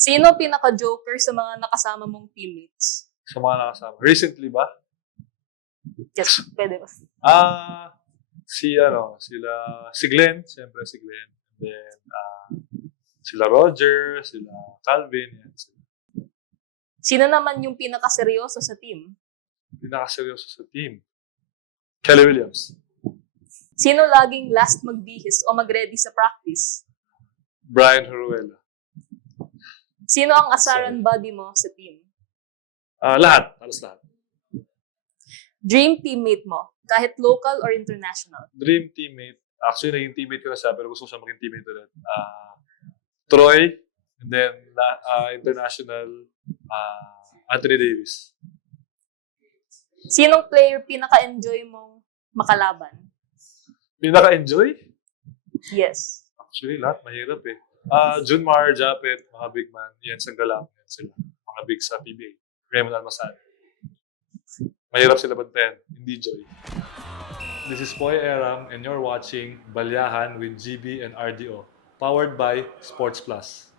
Sino pinaka-joker sa mga nakasama mong teammates? Sa mga nakasama. Recently ba? Yes, pwede ba? Si Glenn, siyempre si Glenn. And then, sila Roger, sila Calvin, yan. Sino naman yung pinaka-seryoso sa team? Pinakaseryoso sa team. Kelly Williams. Sino laging last magbihis o mag-ready sa practice? Brian Horuela. Sino ang asaran buddy mo sa team? Lahat. Halos lahat. Dream teammate mo, kahit local or international? Dream teammate. Actually, naging teammate ko na siya, pero gusto ko siya maging teammate ulit. Troy, and then international, Anthony Davis. Sinong player pinaka-enjoy mong makalaban? Pinaka-enjoy? Yes. Actually, lahat mahirap eh. Junmar, Japet, mga big man, yan sa Galang, yan sila. Mga big sa PBA. Raymond Almasan. Mahirap sila bantayan, hindi Joy. This is Poy Eram and you're watching Balyahan with GB and RDO. Powered by Sports Plus.